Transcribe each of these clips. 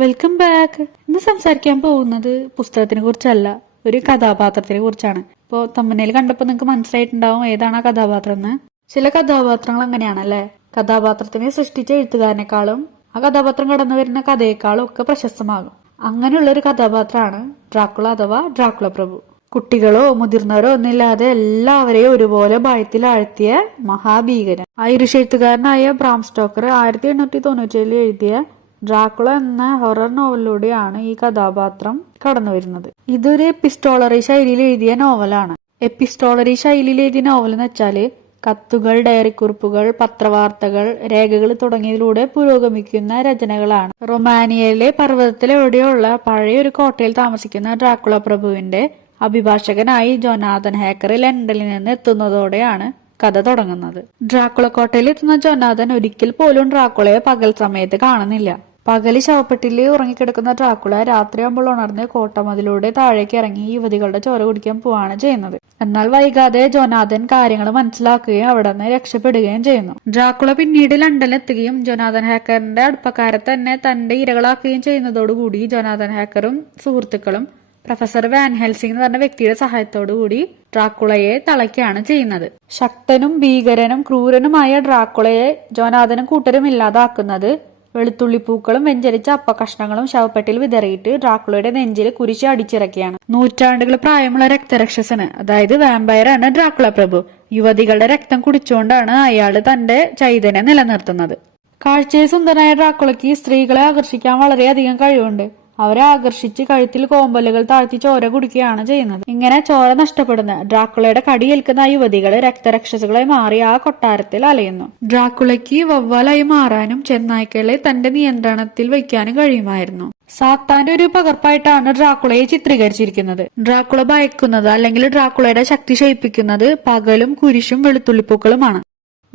Welcome back. ഇന്ന് സംസാരിക്കാൻ പോകുന്നത് പുസ്തകത്തിനെ കുറിച്ചല്ല, ഒരു കഥാപാത്രത്തിനെ കുറിച്ചാണ്. ഇപ്പോൾ തമ്മനയിൽ കണ്ടപ്പോൾ നിങ്ങൾക്ക് മനസ്സിലായിട്ടുണ്ടാവും ഏതാണ് ആ കഥാപാത്രം എന്ന്. ചില കഥാപാത്രങ്ങൾ അങ്ങനെയാണല്ലേ, കഥാപാത്രത്തിനെ സൃഷ്ടിച്ച എഴുത്തുകാരനേക്കാളും ആ കഥാപാത്രം കടന്നു വരുന്ന കഥയെക്കാളും ഒക്കെ പ്രശസ്തമാകും. അങ്ങനെയുള്ള ഒരു കഥാപാത്രമാണ് ഡ്രാക്കുള അഥവാ ഡ്രാക്കുള പ്രഭു. കുട്ടികളോ മുതിർന്നവരോ ഒന്നില്ലാതെ എല്ലാവരെയും ഒരുപോലെ ഭയത്തിൽ ആഴ്ത്തിയ മഹാഭീകരൻ. ഐറിഷ് എഴുത്തുകാരനായ ബ്രാം സ്റ്റോക്കർ 1897 എഴുതിയ ഡ്രാക്കുള എന്ന ഹൊറർ നോവലിലൂടെയാണ് ഈ കഥാപാത്രം കടന്നു വരുന്നത്. ഇതൊരു എപ്പിസ്റ്റോളറി ശൈലിയിൽ എഴുതിയ നോവലാണ്. എപ്പിസ്റ്റോളറി ശൈലിയിൽ എഴുതിയ നോവൽ എന്ന് വെച്ചാല് കത്തുകൾ, ഡയറിക്കുറിപ്പുകൾ, പത്രവാർത്തകൾ, രേഖകൾ തുടങ്ങിയതിലൂടെ പുരോഗമിക്കുന്ന രചനകളാണ്. റൊമാനിയയിലെ പർവ്വതത്തിലെവിടെയുള്ള പഴയ ഒരു കോട്ടയിൽ താമസിക്കുന്ന ഡ്രാക്കുള പ്രഭുവിന്റെ അഭിഭാഷകനായി ജോനാഥൻ ഹേക്കർ ലണ്ടനിൽ നിന്ന് എത്തുന്നതോടെയാണ് കഥ തുടങ്ങുന്നത്. ഡ്രാക്കുള കോട്ടയിൽ എത്തുന്ന ജോനാഥൻ ഒരിക്കൽ പോലും ഡ്രാക്കുളയെ പകൽ സമയത്ത് കാണുന്നില്ല. പകല് ശവപ്പെട്ടിൽ ഉറങ്ങിക്കിടക്കുന്ന ഡ്രാക്കുള രാത്രിയാകുമ്പോൾ ഉണർന്ന് കോട്ടമതിലൂടെ താഴേക്ക് ഇറങ്ങി യുവതികളുടെ ചോര കുടിക്കാൻ പോവാണ് ചെയ്യുന്നത്. എന്നാൽ വൈകാതെ ജോനാഥൻ കാര്യങ്ങൾ മനസ്സിലാക്കുകയും അവിടെ നിന്ന് രക്ഷപ്പെടുകയും ചെയ്യുന്നു. ഡ്രാക്കുള പിന്നീട് ലണ്ടനിൽ എത്തുകയും ജോനാഥൻ ഹേക്കറിന്റെ അടുപ്പക്കാരെ തന്നെ തന്റെ ഇരകളാക്കുകയും ചെയ്യുന്നതോടുകൂടി ജോനാഥൻ ഹേക്കറും സുഹൃത്തുക്കളും പ്രൊഫസർ വാൻ ഹെൽസിംഗ് എന്ന് പറഞ്ഞ വ്യക്തിയുടെ സഹായത്തോടുകൂടി ഡ്രാക്കുളയെ തളയ്ക്കുകയാണ് ചെയ്യുന്നത്. ശക്തനും ഭീകരനും ക്രൂരനുമായ ഡ്രാക്കുളയെ ജോനാഥനും കൂട്ടരും ഇല്ലാതാക്കുന്നത് വെളുത്തുള്ളിപ്പൂക്കളും വെഞ്ചരിച്ച അപ്പകഷ്ണങ്ങളും ശവപ്പെട്ടിൽ വിതറിയിട്ട് ഡ്രാക്കുളയുടെ നെഞ്ചിൽ കുരിശ് അടിച്ചിറക്കിയാണ്. നൂറ്റാണ്ടുകൾ പ്രായമുള്ള രക്തരക്ഷസന്, അതായത് വാമ്പയറാണ് ഡ്രാക്കുള പ്രഭു. യുവതികളുടെ രക്തം കുടിച്ചുകൊണ്ടാണ് അയാൾ തന്റെ ചൈതന്യം നിലനിർത്തുന്നത്. കാഴ്ചയിൽ സുന്ദരനായ ഡ്രാക്കുളയ്ക്ക് സ്ത്രീകളെ ആകർഷിക്കാൻ വളരെയധികം കഴിവുണ്ട്. അവരെ ആകർഷിച്ച് കഴുത്തിൽ കോമ്പലുകൾ താഴ്ത്തി ചോര കുടിക്കുകയാണ് ചെയ്യുന്നത്. ഇങ്ങനെ ചോര നഷ്ടപ്പെടുന്ന ഡ്രാക്കുളയുടെ കടിയേൽക്കുന്ന യുവതികള് രക്തരക്ഷസുകളായി മാറി ആ കൊട്ടാരത്തിൽ അലയുന്നു. ഡ്രാക്കുളയ്ക്ക് വവ്വാലായി മാറാനും ചെന്നായ്ക്കളെ തന്റെ നിയന്ത്രണത്തിൽ വയ്ക്കാനും കഴിയുമായിരുന്നു. സാത്താന്റെ ഒരു പകർപ്പായിട്ടാണ് ഡ്രാക്കുളയെ ചിത്രീകരിച്ചിരിക്കുന്നത്. ഡ്രാക്കുള ഭയക്കുന്നത് അല്ലെങ്കിൽ ഡ്രാക്കുളയുടെ ശക്തി ക്ഷയിപ്പിക്കുന്നത് പകലും കുരിശും വെളുത്തുള്ളിപ്പൂക്കളുമാണ്.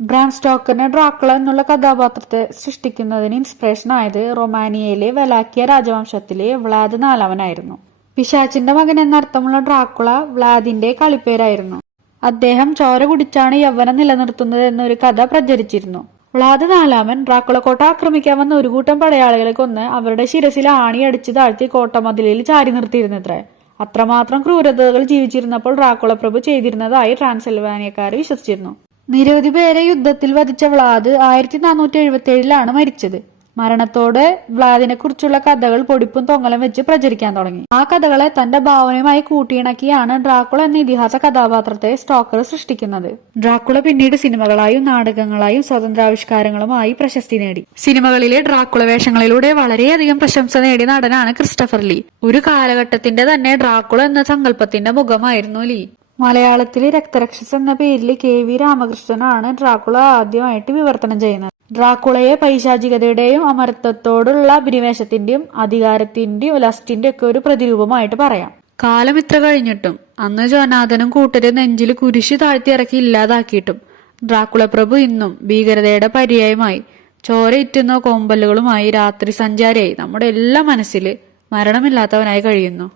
ബ്രാം സ്റ്റോക്കറിന് ഡ്രാക്കുള എന്നുള്ള കഥാപാത്രത്തെ സൃഷ്ടിക്കുന്നതിന് ഇൻസ്പിറേഷൻ ആയത് റൊമാനിയയിലെ വലാക്കിയ രാജവംശത്തിലെ വ്ളാദ് നാലാമനായിരുന്നു. പിശാച്ചിന്റെ മകൻ എന്നർത്ഥമുള്ള ഡ്രാക്കുള വ്ളാദിന്റെ കളിപ്പേരായിരുന്നു. അദ്ദേഹം ചോര കുടിച്ചാണ് യൗവനം നിലനിർത്തുന്നത് എന്നൊരു കഥ പ്രചരിച്ചിരുന്നു. വ്ളാദ് നാലാമൻ ഡ്രാക്കുള കോട്ട ആക്രമിക്കാൻ വന്ന ഒരു കൂട്ടം പടയാളികളെ കൊന്ന് അവരുടെ ശിരസിൽ ആണി അടിച്ച് താഴ്ത്തി കോട്ടമതിലിൽ ചാരി നിർത്തിയിരുന്നത്രേ. അത്രമാത്രം ക്രൂരതകൾ ജീവിച്ചിരുന്നപ്പോൾ ഡ്രാക്കുള പ്രഭു ചെയ്തിരുന്നതായി ട്രാൻസിൽവാനിയക്കാർ വിശ്വസിച്ചിരുന്നു. നിരവധി പേരെ യുദ്ധത്തിൽ വധിച്ച വ്ളാദ് 1477 മരിച്ചത്. മരണത്തോടെ വ്ളാദിനെ കുറിച്ചുള്ള കഥകൾ പൊടിപ്പും തൊങ്ങലും വെച്ച് പ്രചരിക്കാൻ തുടങ്ങി. ആ കഥകളെ തന്റെ ഭാവനയുമായി കൂട്ടിയിണക്കിയാണ് ഡ്രാക്കുള എന്ന ഇതിഹാസ കഥാപാത്രത്തെ സ്റ്റോക്കർ സൃഷ്ടിക്കുന്നത്. ഡ്രാക്കുള പിന്നീട് സിനിമകളായും നാടകങ്ങളായും സ്വതന്ത്രാവിഷ്കാരങ്ങളുമായി പ്രശസ്തി നേടി. സിനിമകളിലെ ഡ്രാക്കുള വേഷങ്ങളിലൂടെ വളരെയധികം പ്രശംസ നേടിയ നടനാണ് ക്രിസ്റ്റഫർ ലീ. ഒരു കാലഘട്ടത്തിന്റെ തന്നെ ഡ്രാക്കുള എന്ന സങ്കല്പത്തിന്റെ മുഖമായിരുന്നു ലീ. മലയാളത്തിലെ രക്തരക്ഷസ് എന്ന പേരിൽ KV രാമകൃഷ്ണനാണ് ഡ്രാക്കുള ആദ്യമായിട്ട് വിവർത്തനം ചെയ്യുന്നത്. ഡ്രാക്കുളയെ പൈശാചികതയുടെയും അമരത്വത്തോടുള്ള അഭിനിവേശത്തിന്റെയും അധികാരത്തിന്റെയും ലസ്റ്റിന്റെ ഒക്കെ ഒരു പ്രതിരൂപമായിട്ട് പറയാം. കാലം ഇത്ര കഴിഞ്ഞിട്ടും അന്ന് ജോനാഥനും കൂട്ടരും നെഞ്ചിൽ കുരിശ് താഴ്ത്തിയിറക്കി ഇല്ലാതാക്കിയിട്ടും ഡ്രാക്കുള പ്രഭു ഇന്നും ഭീകരതയുടെ പര്യായമായി ചോരയിറ്റുന്ന കോമ്പലുകളുമായി രാത്രി സഞ്ചാരിയായി നമ്മുടെ എല്ലാ മനസ്സിൽ മരണമില്ലാത്തവനായി കഴിയുന്നു.